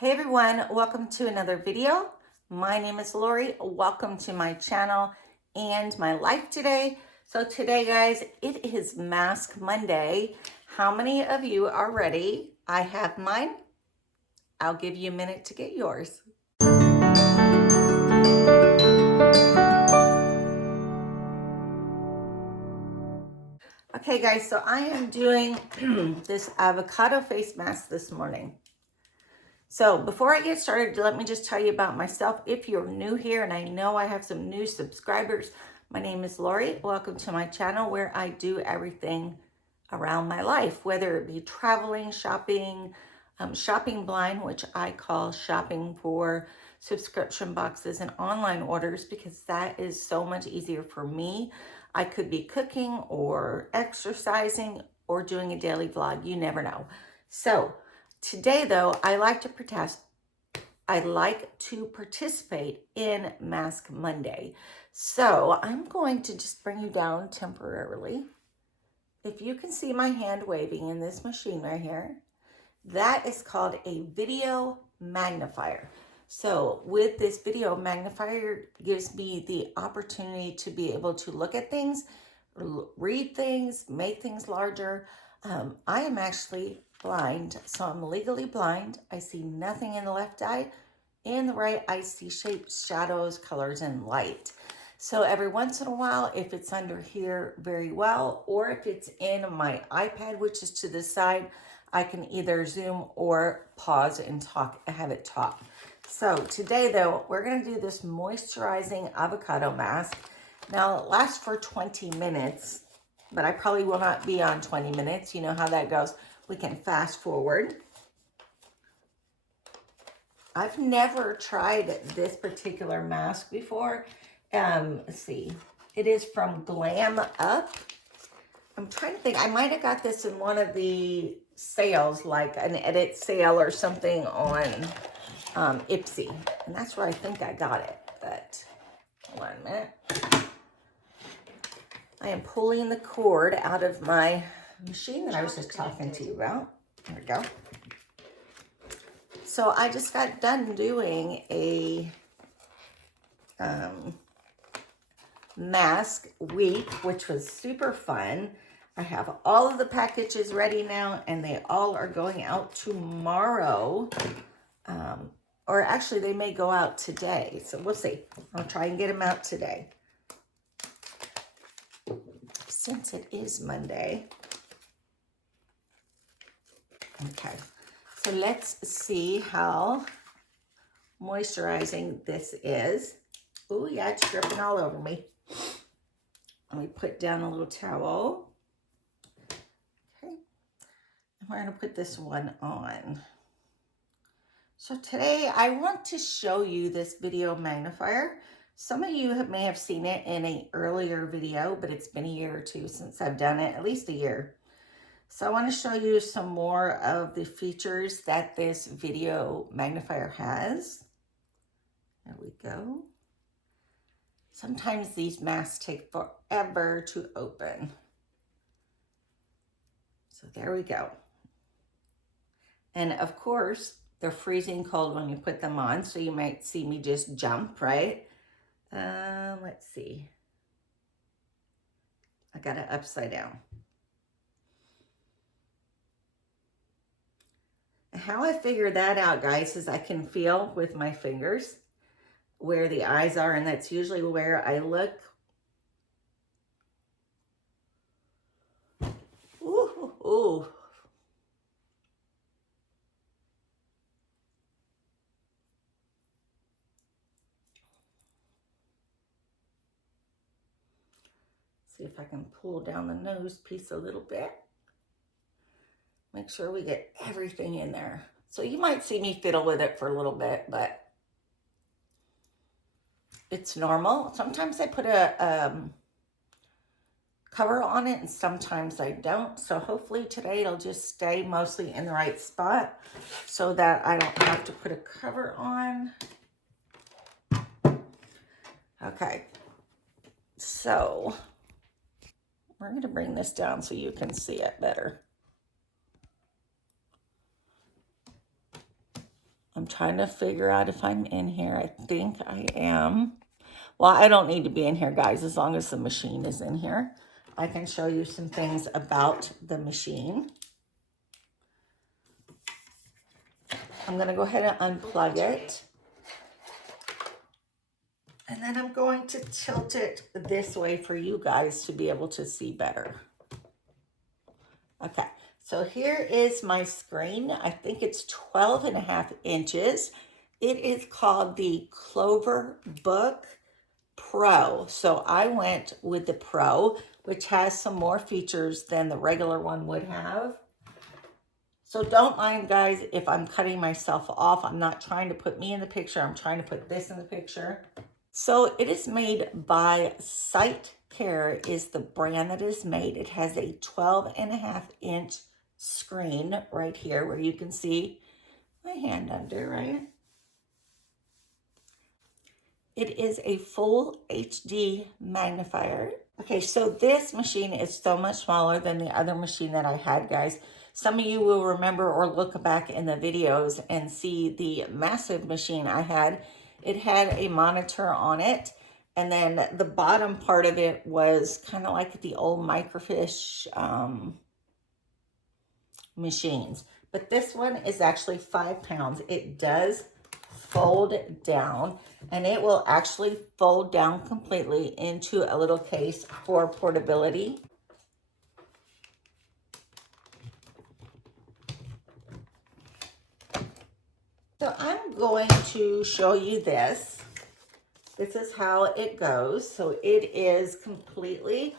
Hey everyone, welcome to another video. My name is Lori. Welcome to my channel and my life today. So today, guys, it is Mask Monday. How many of you are ready? I have mine. I'll give you a minute to get yours. Okay, guys, so I am doing this avocado face mask this morning. So before I get started, let me just tell you about myself. If you're new here, and I know I have some new subscribers, my name is Lori. Welcome to my channel where I do everything around my life, whether it be traveling, shopping, shopping blind, which I call shopping for subscription boxes and online orders, because that is so much easier for me. I could be cooking or exercising or doing a daily vlog. You never know. So today, though, I like to participate in Mask Monday. So I'm going to just bring you down temporarily. If you can see my hand waving in this machine right here, that is called a video magnifier. So with this video magnifier, gives me the opportunity to be able to look at things, read things, make things larger. I am actually blind, so I'm legally blind. I see nothing in the left eye. In the right, I see shapes, shadows, colors, and light. So every once in a while, if it's under here very well, or if it's in my iPad, which is to the side, I can either zoom or pause and have it talk. So today, though, we're going to do this moisturizing avocado mask. Now, it lasts for 20 minutes, but I probably will not be on 20 minutes. You know how that goes. We can fast forward. I've never tried this particular mask before. Let's see. It is from GLAM Up. I'm trying to think. I might have got this in one of the sales, like an edit sale or something on IPSY. And that's where I think I got it. But hold on a minute. I am pulling the cord out of my machine that I was just talking to you about. There we go. So I just got done doing a mask week, which was super fun. I have all of the packages ready now, and they all are going out tomorrow. Or actually, they may go out today. So we'll see. I'll try and get them out today, since it is Monday. Okay. So let's see how moisturizing this is. Oh, yeah, it's dripping all over me. Let me put down a little towel. Okay. And we're going to put this one on. So today I want to show you this video magnifier. Some of you may have seen it in an earlier video, but it's been a year or two since I've done it, at least a year. So I want to show you some more of the features that this video magnifier has. There we go. Sometimes these masks take forever to open. So there we go. And of course, they're freezing cold when you put them on, so you might see me just jump, right? Let's see. I got it upside down. How I figured that out, guys, is I can feel with my fingers where the eyes are, and that's usually where I look. Ooh, ooh. See if I can pull down the nose piece a little bit. Make sure we get everything in there. So you might see me fiddle with it for a little bit, but it's normal. Sometimes I put a cover on it, and sometimes I don't. So hopefully today it'll just stay mostly in the right spot so that I don't have to put a cover on. Okay, so we're going to bring this down so you can see it better. I'm trying to figure out if I'm in here. I think I am. Well, I don't need to be in here, guys, as long as the machine is in here. I can show you some things about the machine. I'm going to go ahead and unplug it. And then I'm going to tilt it this way for you guys to be able to see better. Okay, so here is my screen. I think it's 12.5 inches. It is called the CloverPro. So I went with the Pro, which has some more features than the regular one would have. So don't mind, guys, if I'm cutting myself off. I'm not trying to put me in the picture. I'm trying to put this in the picture. So it is made by Sight Care is the brand that is made. It has a 12.5 inch screen right here where you can see my hand under, right? It is a full HD magnifier. Okay, so this machine is so much smaller than the other machine that I had, guys. Some of you will remember or look back in the videos and see the massive machine I had. It had a monitor on it, and then the bottom part of it was kind of like the old microfiche machines. But this one is actually 5 pounds. It does fold down, and it will actually fold down completely into a little case for portability. So I'm going to show you this. This is how it goes. So it is completely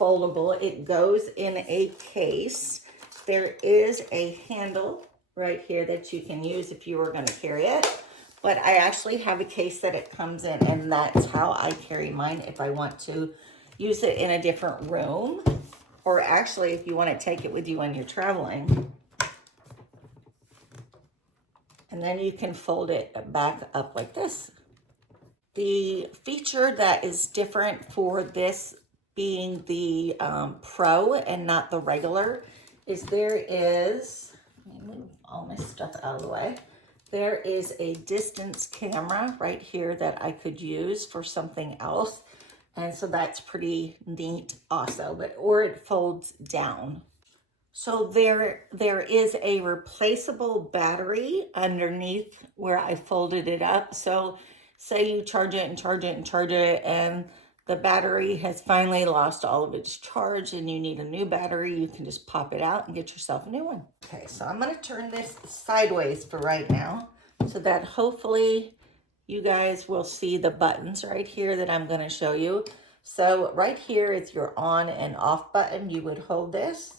foldable. It goes in a case. There is a handle right here that you can use if you were going to carry it. But I actually have a case that it comes in, and that's how I carry mine if I want to use it in a different room. Or actually, if you want to take it with you when you're traveling. And then you can fold it back up like this. The feature that is different for this being the Pro and not the regular is there is, let me move all my stuff out of the way. There is a distance camera right here that I could use for something else. And so that's pretty neat also, or it folds down. So there is a replaceable battery underneath where I folded it up. So say you charge it and charge it and charge it, and the battery has finally lost all of its charge and you need a new battery, you can just pop it out and get yourself a new one. Okay, so I'm going to turn this sideways for right now so that hopefully you guys will see the buttons right here that I'm going to show you. So right here is your on and off button. You would hold this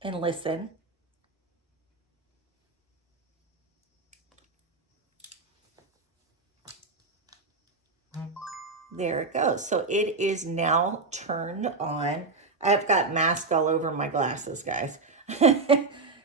and listen. There it goes. So it is now turned on. I've got mask all over my glasses, guys.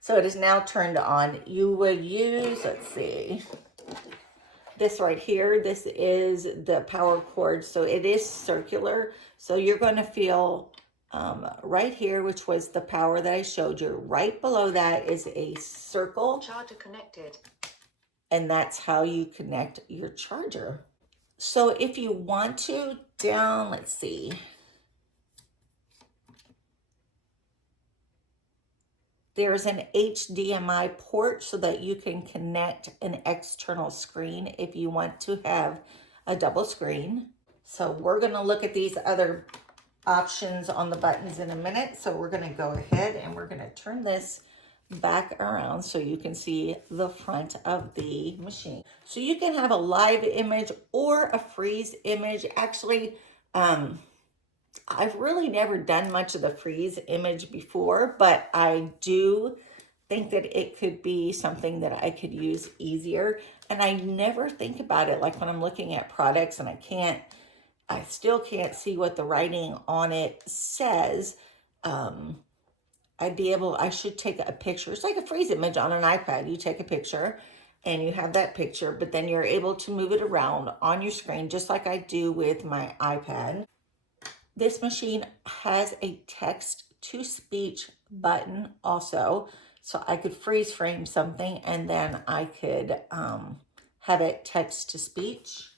So it is now turned on. You would use, let's see, this right here. This is the power cord. So it is circular. So you're going to feel right here, which was the power that I showed you. Right below that is a circle. Charger connected. And that's how you connect your charger. So if you want to down, let's see. There's an HDMI port so that you can connect an external screen if you want to have a double screen. So we're going to look at these other options on the buttons in a minute. So we're going to go ahead and we're going to turn this back around so you can see the front of the machine. So you can have a live image or a freeze image. Actually, I've really never done much of the freeze image before, but I do think that it could be something that I could use easier. And I never think about it like when I'm looking at products and I still can't see what the writing on it says. I should take a picture. It's like a freeze image on an iPad. You take a picture and you have that picture, but then you're able to move it around on your screen just like I do with my iPad. This machine has a text to speech button also. So I could freeze frame something and then I could have it text to speech.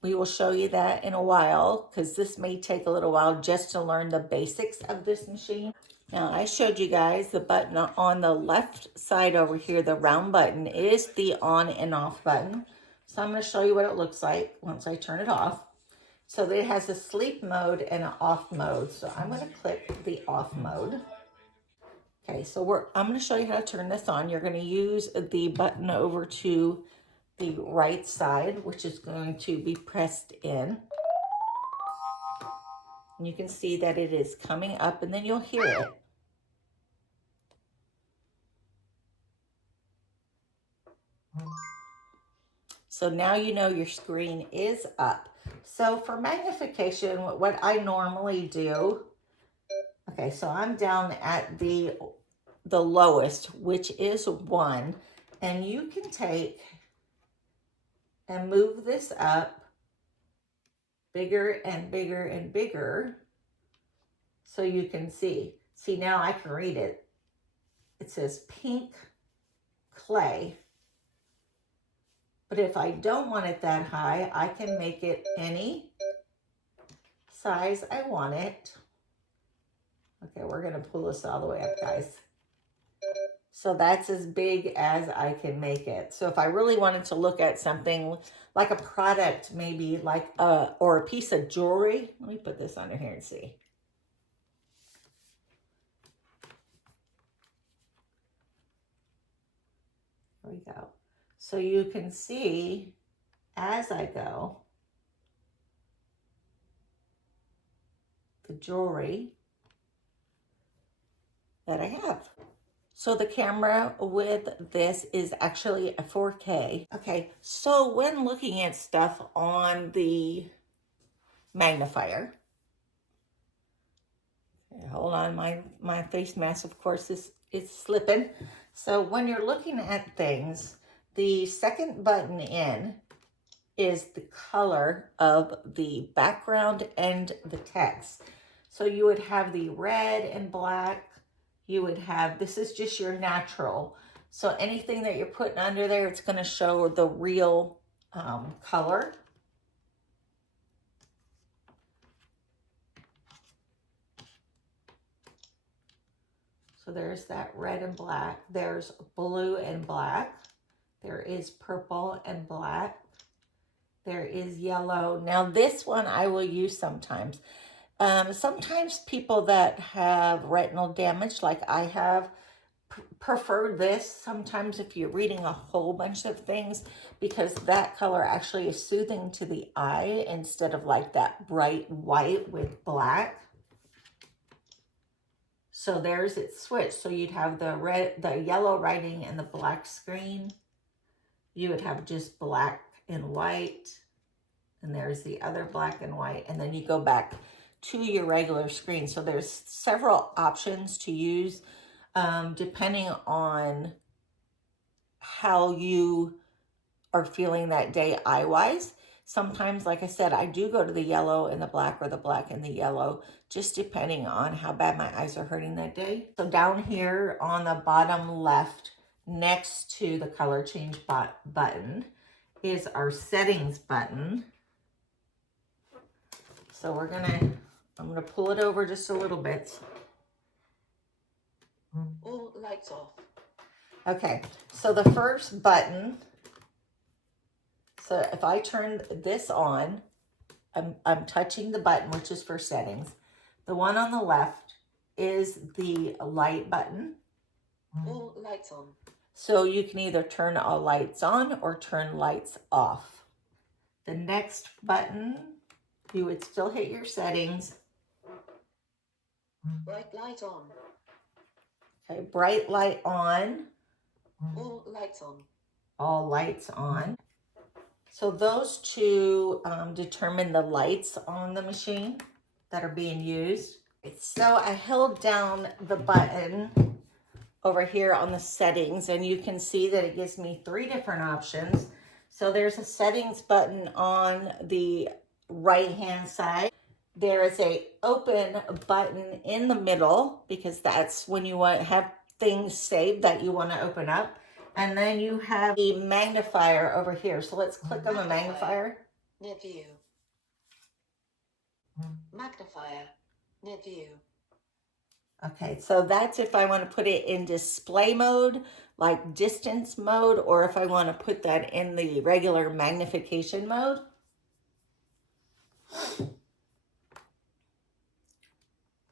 We will show you that in a while because this may take a little while just to learn the basics of this machine. Now I showed you guys the button on the left side over here, the round button is the on and off button. So I'm going to show you what it looks like once I turn it off. So it has a sleep mode and an off mode. So I'm going to click the off mode. Okay, so I'm going to show you how to turn this on. You're going to use the button over to the right side, which is going to be pressed in. And you can see that it is coming up and then you'll hear it. So now you know your screen is up. So for magnification, what I normally do, okay, so I'm down at the lowest, which is 1, and you can take and move this up bigger and bigger and bigger so you can see. See, now I can read it. It says pink clay. But if I don't want it that high, I can make it any size I want it. Okay, we're going to pull this all the way up, guys. So that's as big as I can make it. So if I really wanted to look at something like a product, maybe like or a piece of jewelry, let me put this under here and see. There we go. So you can see as I go, the jewelry that I have. So the camera with this is actually a 4K. Okay, so when looking at stuff on the magnifier, okay, hold on, my face mask, of course, is slipping. So when you're looking at things, the second button in is the color of the background and the text. So you would have the red and black. You would have, this is just your natural. So anything that you're putting under there, it's going to show the real color. So there's that red and black. There's blue and black. There is purple and black. There is yellow. Now this one I will use sometimes. Sometimes people that have retinal damage like I have prefer this sometimes if you're reading a whole bunch of things, because that color actually is soothing to the eye instead of like that bright white with black. So there's its switch. So you'd have the yellow writing and the black screen. You would have just black and white. And there's the other black and white. And then you go back to your regular screen. So there's several options to use depending on how you are feeling that day eye-wise. Sometimes, like I said, I do go to the yellow and the black or the black and the yellow, just depending on how bad my eyes are hurting that day. So down here on the bottom left, next to the color change button, is our settings button. So I'm gonna pull it over just a little bit. All lights off. Okay, so the first button, so if I turn this on, I'm touching the button, which is for settings. The one on the left is the light button. All lights on. So you can either turn all lights on or turn lights off. The next button, you would still hit your settings. Bright light on. Okay, bright light on. All lights on. All lights on. So those two determine the lights on the machine that are being used. So I held down the button over here on the settings, and you can see that it gives me 3 different options. So there's a settings button on the right hand side. There is a open button in the middle, because that's when you want to have things saved that you want to open up. And then you have the magnifier over here. So let's click on the magnifier. Near view. Magnifier. Near view. Okay, so that's if I want to put it in display mode, like distance mode, or if I want to put that in the regular magnification mode.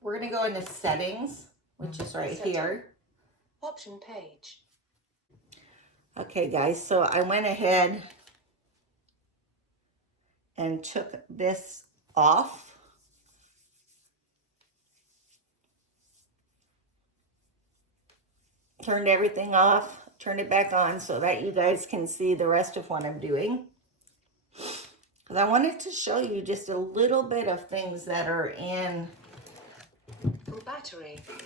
We're going to go into settings, which is right here. Option page. Okay, guys, so I went ahead and took this off. Turned everything off, turned it back on so that you guys can see the rest of what I'm doing. Because I wanted to show you just a little bit of things that are in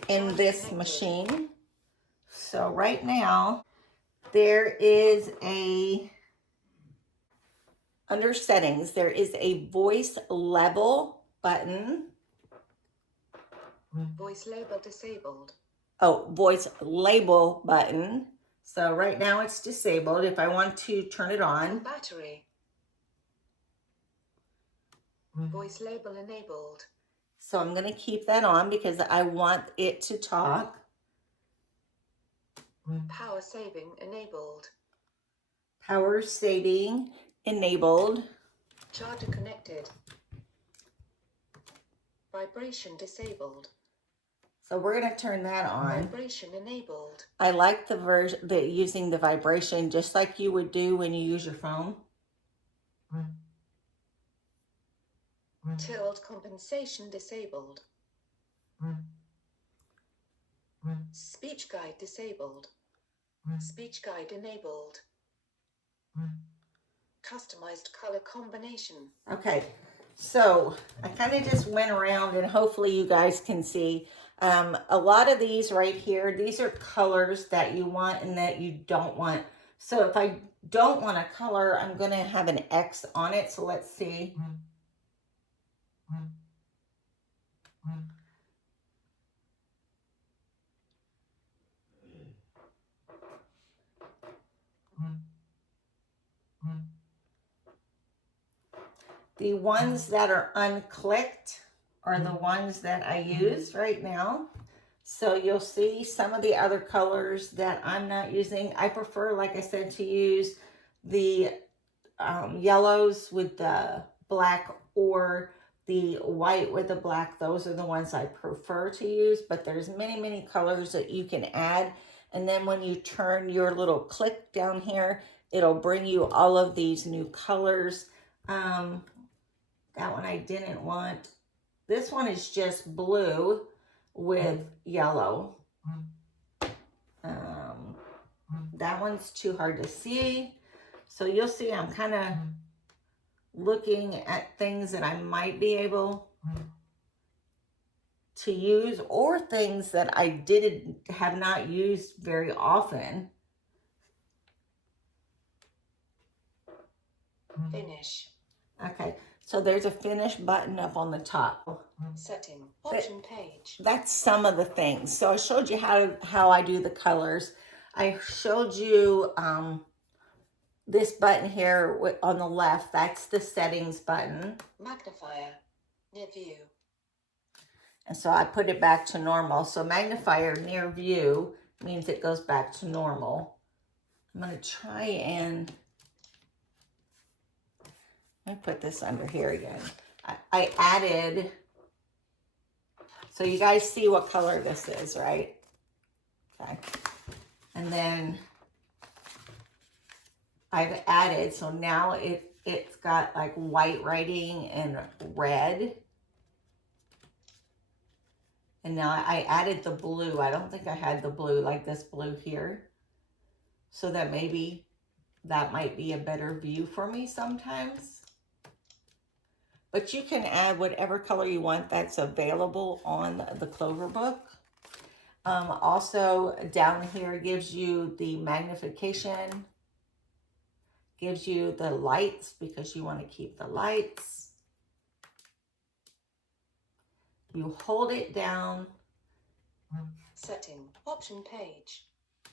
this machine. So right now, there is under settings, there is a voice level button. Voice label disabled. Oh, voice label button. So right now it's disabled. If I want to turn it on. Battery. Voice label enabled. So I'm going to keep that on because I want it to talk. Power saving enabled. Power saving enabled. Charger connected. Vibration disabled. So we're going to turn that on. Vibration enabled. I like the version that using the vibration just like you would do when you use your phone. Tilt compensation disabled. Speech guide disabled. Speech guide enabled. Customized color combination. Okay, so I kind of just went around and hopefully you guys can see. A lot of these right here, these are colors that you want and that you don't want. So if I don't want a color, I'm going to have an X on it. So let's see. The ones that are unclicked are the ones that I use right now. So you'll see some of the other colors that I'm not using. I prefer, like I said, to use the yellows with the black or the white with the black. Those are the ones I prefer to use, but there's many, many colors that you can add. And then when you turn your little click down here, it'll bring you all of these new colors. That one I didn't want. This one is just blue with yellow. That one's too hard to see. So you'll see I'm kind of looking at things that I might be able to use or things that I have not used very often. Finish. Okay, so there's a finish button up on the top. Setting. Option page. That's some of the things. So I showed you how I do the colors. I showed you this button here on the left. That's the settings button. Magnifier. Near view. And so I put it back to normal. So magnifier near view means it goes back to normal. I'm going to try and let me put this under here again. I added, so you guys see what color this is, right? Okay. And then I've added, so now it's got like white writing and red. And now I added the blue. I don't think I had the blue, like this blue here. So that maybe that might be a better view for me sometimes. But you can add whatever color you want that's available on the Clover book. Also down here gives you the magnification, gives you the lights because you want to keep the lights. You hold it down Setting. Option page.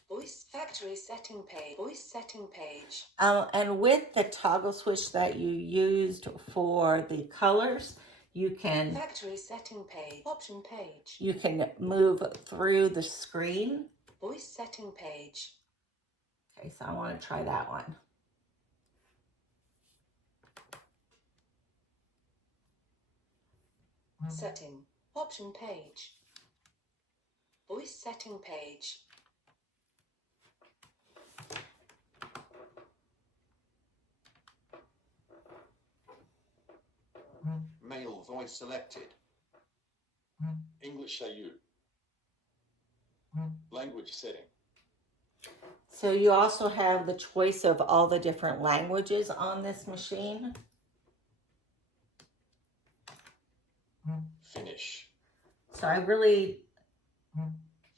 Voice factory setting page. Voice setting page. And with the toggle switch that you used for the colors, you can Factory setting page. Option page. you can move through the screen. Voice setting page. Okay, so I want to try that one. Setting. Option page. Voice setting page. Male voice selected. English AU. Language setting. So you also have the choice of all the different languages on this machine. Finish. So I really,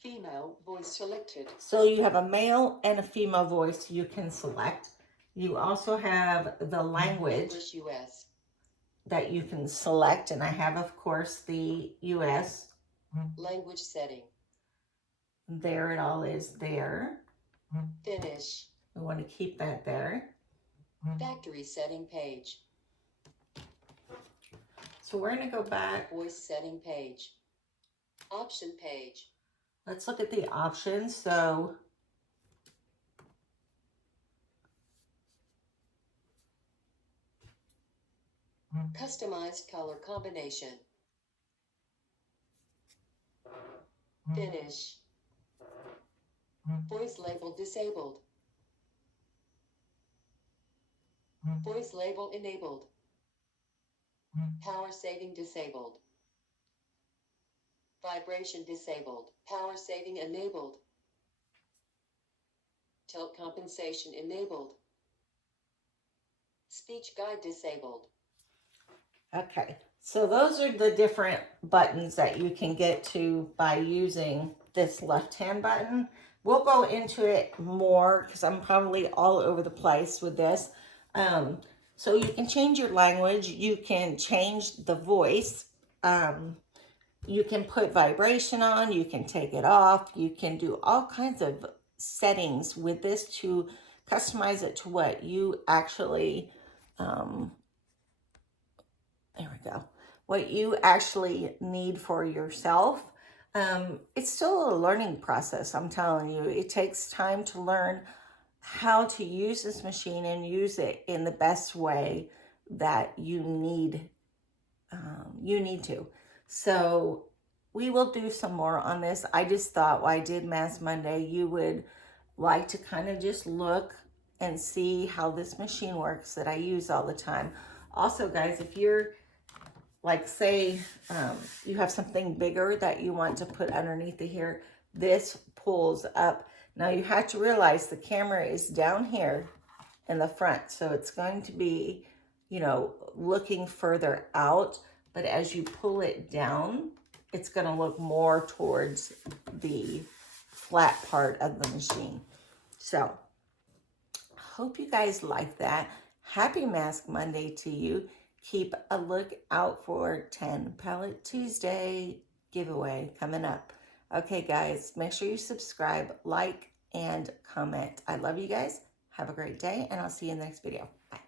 Female voice selected. so you have a male and a female voice you can select. You also have the language English US. that you can select, and I have, of course, the US. Language setting. There it all is there. Finish. We want to keep that there. Factory setting page. So we're going to go back. Voice setting page. Option page. Let's look at the options. So Customized color combination. Finish. Voice label disabled. Voice label enabled. Power saving disabled. Vibration disabled. Power saving enabled. Tilt compensation enabled. Speech guide disabled. okay, so those are the different buttons that you can get to by using this left-hand button. We'll go into it more because I'm probably all over the place with this. So you can change your language. You can change the voice. You can put vibration on. You can take it off. You can do all kinds of settings with this to customize it to what you actually, there we go, what you actually need for yourself. It's still a learning process, I'm telling you. It takes time to learn how to use this machine and use it in the best way that you need to. So we will do some more on this. I just thought while I did Mask Monday, you would like to kind of just look and see how this machine works that I use all the time. Also, guys, if you're like, say, you have something bigger that you want to put underneath the here, this pulls up. Now you have to realize the camera is down here in the front, so it's going to be, you know, looking further out, but as you pull it down, it's going to look more towards the flat part of the machine. So, hope you guys like that. Happy Mask Monday to you. Keep a look out for 10 Palette Tuesday giveaway coming up. Okay, guys, make sure you subscribe, like, and comment. I love you guys. Have a great day, and I'll see you in the next video. Bye.